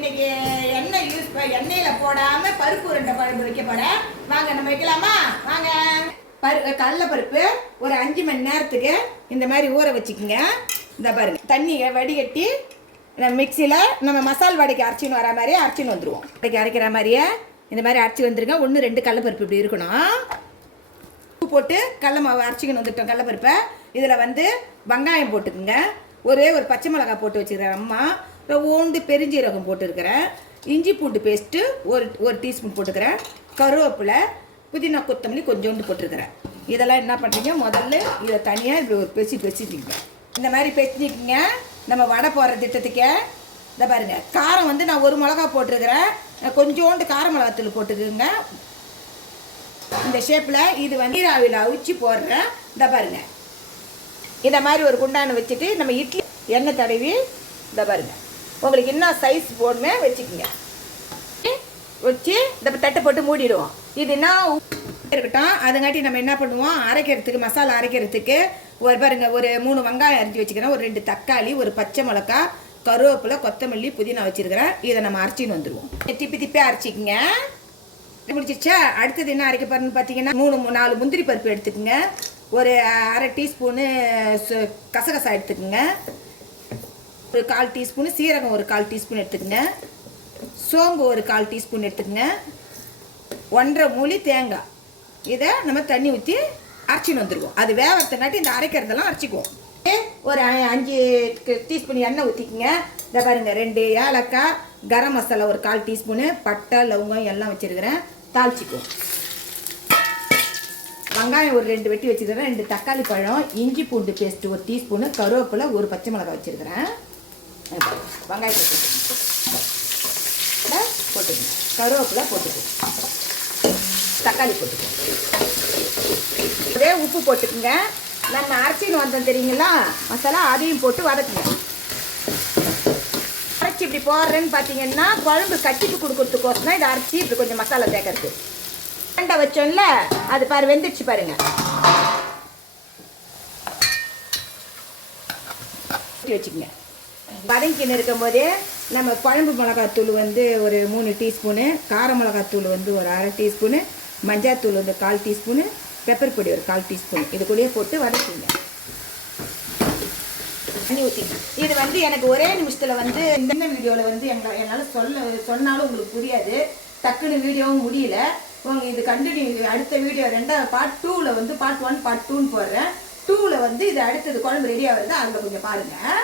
இன்னைக்கு எண்ணெயில் போடாமல் பருப்பு உருண்டை குழம்பு வைக்க போகிறேன். வாங்க நம்ம வைக்கலாமா? வாங்க. கடலைப்பருப்பு ஒரு 5 மணி நேரத்துக்கு இந்த மாதிரி ஊற வச்சுக்கோங்க. இந்த பாருங்க, தண்ணியை வடிகட்டி மிக்சியில் நம்ம மசால் வடைக்கு அரைச்சின்னு வர மாதிரியே அரைச்சின்னு வந்துடுவோம். வடைக்கு அரைக்கிற மாதிரியே இந்த மாதிரி அரைச்சி வந்துருங்க. 1-2 கடலைப்பருப்பு இப்படி இருக்கணும். உப்பு போட்டு கடலை மாவு அரைச்சிக்கணும் வந்துட்டோம். கடலைப்பருப்பை இதில் வந்து வெங்காயம் போட்டுக்குங்க. ஒரு பச்சை மிளகாய் போட்டு வச்சுக்கிறேன். அம்மா ஓண்டு பெருஞ்சீரகம் போட்டுருக்கிறேன். இஞ்சி பூண்டு பேஸ்ட்டு ஒரு டீஸ்பூன் போட்டுக்கிறேன். கருவேப்பிலை, புதினா, கொத்தமல்லி கொஞ்சோண்டு போட்டுருக்கிறேன். இதெல்லாம் என்ன பண்ணுறீங்க, முதல்ல இதை தனியாக இப்படி ஒரு வச்சுக்கிங்க. இந்த மாதிரி பெசிக்கிங்க. நம்ம வடை போடுற திட்டத்துக்கே இதை பாருங்கள். காரம் வந்து நான் 1 மிளகா போட்டிருக்கிறேன். கொஞ்சோண்டு கார மிளகாத்தூள் போட்டுக்குங்க. இந்த ஷேப்பில் இது வந்து நீராவியில் அவிச்சு போடுறேன். இந்த பாருங்கள், இந்த மாதிரி ஒரு குண்டான வச்சுட்டு நம்ம இட்லி எண்ணெய் தடவி இந்த பாருங்கள், உங்களுக்கு என்ன சைஸ் போடணுமே வச்சுக்கோங்க. வச்சு இந்த தட்டை போட்டு மூடிடுவோம். இது என்ன இருக்கட்டும். அதுங்காட்டி நம்ம என்ன பண்ணுவோம், அரைக்கிறதுக்கு மசாலா அரைக்கிறதுக்கு ஒரு பாருங்கள், ஒரு 3 வெங்காயம் அரைச்சி வச்சுக்கிறேன். ஒரு 2 தக்காளி, ஒரு பச்சை மிளகா, கருவேப்பிலை, கொத்தமல்லி, புதினா வச்சுருக்கிறேன். இதை நம்ம அரைச்சின்னு வந்துடுவோம். திப்பி அரைச்சிக்கங்க. முடிச்சிச்சா? அடுத்தது என்ன அரைக்க போகிறேன்னு பார்த்தீங்கன்னா 3-4 முந்திரி பருப்பு எடுத்துக்கோங்க. ஒரு அரை டீஸ்பூனு கசகசா எடுத்துக்கோங்க. ஒரு 1/4 டீஸ்பூனு சீரகம், ஒரு 1/4 டீஸ்பூன் எடுத்துக்கோங்க. சோம்பு ஒரு 1/4 டீஸ்பூன் எடுத்துக்கோங்க. 1.5 மூடி தேங்காய். இதை நம்ம தண்ணி ஊற்றி அரைச்சின்னு வந்துடுவோம். அது வேகிறதுனாட்டி இந்த அரைக்கிறதெல்லாம் அரைச்சிக்குவோம். ஒரு 5 டீஸ்பூன் எண்ணெய் ஊற்றிக்குங்க. இதை பாருங்கள், 2 ஏலக்காய், கரம் மசாலா ஒரு 1/4 டீஸ்பூனு, பட்டை, லவங்கம் எல்லாம் வச்சுருக்கிறேன். தாளிச்சிக்குவோம். வெங்காயம் ஒரு 2 வெட்டி வச்சுக்கிறேன். 2 தக்காளி பழம், இஞ்சி பூண்டு பேஸ்ட்டு ஒரு டீஸ்பூனு, கருவேப்பிலை, ஒரு பச்சை மிளகாய் வச்சுருக்கிறேன். வெங்காயத்தை போட்டுக்கோங்க. கருவேப்பிலை போட்டுக்கோங்க. தக்காளி போட்டுக்கோங்க. அதே உப்பு போட்டுக்குங்க. நம்ம அரைச்சின்னு வந்தோம் தெரியுங்களா மசாலா, அதையும் போட்டு வதக்குங்க. அரைச்சி இப்படி போடுறேன்னு பார்த்தீங்கன்னா குழம்பு கட்டிட்டு கொடுக்குறதுக்கோசம் தான் இதை அரைச்சி இப்படி கொஞ்சம் மசாலா தேக்கிறது. ரெண்டை வச்சோம்ல, அது பாரு வெந்துடுச்சு பாருங்க. வச்சுக்கோங்க. வதங்கின்னு இருக்கும் போதே நம்ம குழம்பு மிளகாத்தூள் வந்து ஒரு 3 டீஸ்பூனு, கார மிளகாத்தூள் வந்து ஒரு அரை டீஸ்பூனு, மஞ்சாத்தூள் வந்து 1/4 டீஸ்பூனு, பெப்பர் பொடி ஒரு 1/4 டீஸ்பூன் இது கூடயே போட்டு வதக்குங்க. தண்ணி ஊற்றிங்க. இது வந்து எனக்கு ஒரே நிமிஷத்தில் வந்து இந்த வீடியோவில் வந்து என்னால் சொன்னாலும் உங்களுக்கு புரியாது. டக்குன்னு வீடியோவும் முடியல. இது கண்டினியூ அடுத்த வீடியோ 2 பார்ட் 2ல் வந்து பார்ட் 1 பார்ட் 2ன்னு போடுறேன். 2ல் வந்து இது அடுத்தது குழம்பு ரெடியாக வருது. அதில் கொஞ்சம் பாருங்கள்.